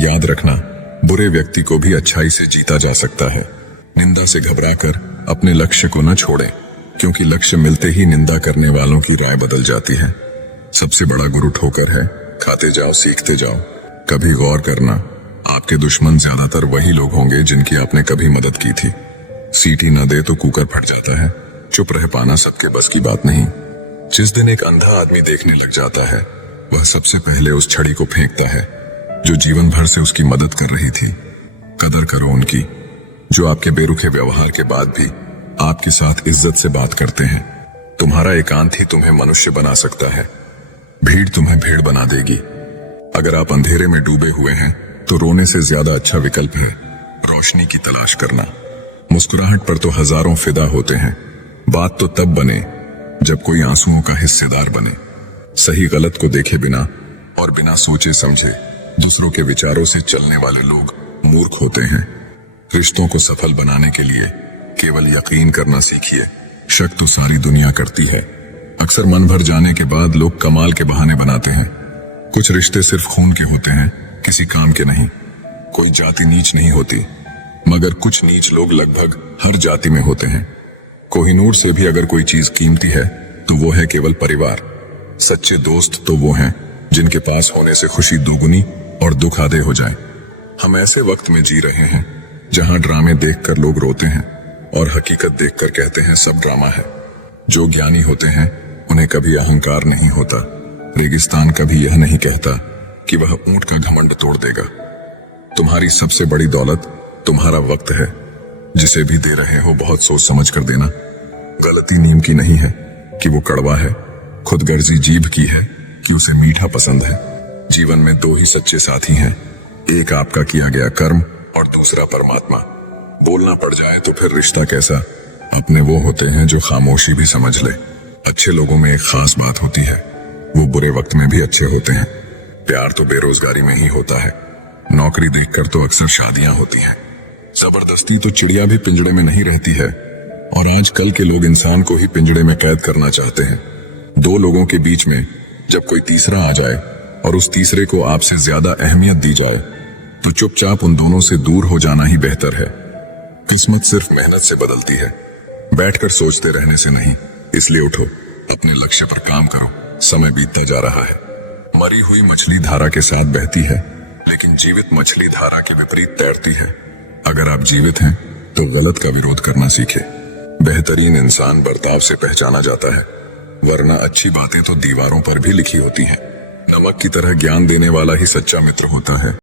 याद रखना, बुरे व्यक्ति को भी अच्छाई से जीता जा सकता है। निंदा से घबराकर अपने लक्ष्य को न छोड़ें, क्योंकि लक्ष्य मिलते ही निंदा करने वालों की राय बदल जाती है। सबसे बड़ा गुरु ठोकर है। खाते जाओ, सीखते जाओ। कभी गौर करना, आपके दुश्मन ज्यादातर वही लोग होंगे जिनकी आपने कभी मदद की थी। सीटी न दे तो कुकर फट जाता है। चुप रह पाना सबके बस की बात नहीं। जिस दिन एक अंधा आदमी देखने लग जाता है, वह सबसे पहले उस छड़ी को फेंकता है जो जीवन भर से उसकी मदद कर रही थी। कदर करो उनकी, जो आपके बेरुखे व्यवहार के बाद भी आपके साथ इज्जत से बात करते हैं। तुम्हारा एकांत ही तुम्हें मनुष्य बना सकता है। भीड़ तुम्हें भेड़ बना देगी। अगर आप अंधेरे में डूबे हुए हैं तो रोने से ज्यादा अच्छा विकल्प है रोशनी की तलाश करना। मुस्कुराहट पर तो हजारों फिदा होते हैं। बात तो तब बने जब कोई आंसुओं का हिस्सेदार बने। सही गलत को देखे बिना और बिना सोचे समझे दूसरों के विचारों से चलने वाले लोग मूर्ख होते हैं। रिश्तों को सफल बनाने के लिए केवल यकीन करना सीखिए। शक तो सारी दुनिया करती है। अक्सर मन भर जाने के बाद लोग कमाल के बहाने बनाते हैं। कुछ रिश्ते सिर्फ खून के होते हैं, किसी काम के नहीं। कोई जाति नीच नहीं होती, मगर कुछ नीच लोग लगभग हर जाति में होते हैं। कोहिनूर से भी अगर कोई चीज कीमती है तो वो है केवल परिवार। सच्चे दोस्त तो वो हैं जिनके पास होने से खुशी दोगुनी और दुख आधे हो जाए। हम ऐसे वक्त में जी रहे हैं जहां ड्रामे देखकर लोग रोते हैं और हकीकत देखकर कहते हैं सब ड्रामा है। जो ज्ञानी होते हैं उन्हें कभी अहंकार नहीं होता। रेगिस्तान कभी यह नहीं कहता कि वह ऊंट का घमंड तोड़ देगा। तुम्हारी सबसे बड़ी दौलत तुम्हारा वक्त है। जिसे भी दे रहे हो बहुत सोच समझ कर देना। गलती नीम की नहीं है कि वो कड़वा है, खुदगर्जी जीभ की है कि उसे मीठा पसंद है। जीवन में दो ही सच्चे साथी हैं, एक आपका किया गया कर्म और दूसरा परमात्मा। बोलना पड़ जाए तो फिर रिश्ता कैसा। अपने वो होते हैं जो खामोशी भी समझ ले। अच्छे लोगों में एक खास बात होती है, वो बुरे वक्त में भी अच्छे होते हैं। प्यार तो बेरोजगारी में ही होता है। नौकरी देखकर तो अक्सर शादियां होती हैं। जबरदस्ती तो चिड़िया भी पिंजड़े में नहीं रहती है। और आजकल के लोग इंसान को ही पिंजड़े में कैद करना चाहते हैं। दो लोगों के बीच में जब कोई तीसरा आ जाए और उस तीसरे को आपसे ज्यादा अहमियत दी जाए तो चुपचाप उन दोनों से दूर हो जाना ही बेहतर है। किस्मत सिर्फ मेहनत से बदलती है, बैठकर सोचते रहने से नहीं। इसलिए उठो, अपने लक्ष्य पर काम करो। समय बीतता जा रहा है। मरी हुई मछली धारा के साथ बहती है, लेकिन जीवित मछली धारा के विपरीत तैरती है। अगर आप जीवित हैं तो गलत का विरोध करना सीखें। बेहतरीन इंसान बर्ताव से पहचाना जाता है, वरना अच्छी बातें तो दीवारों पर भी लिखी होती हैं। नमक की तरह ज्ञान देने वाला ही सच्चा मित्र होता है।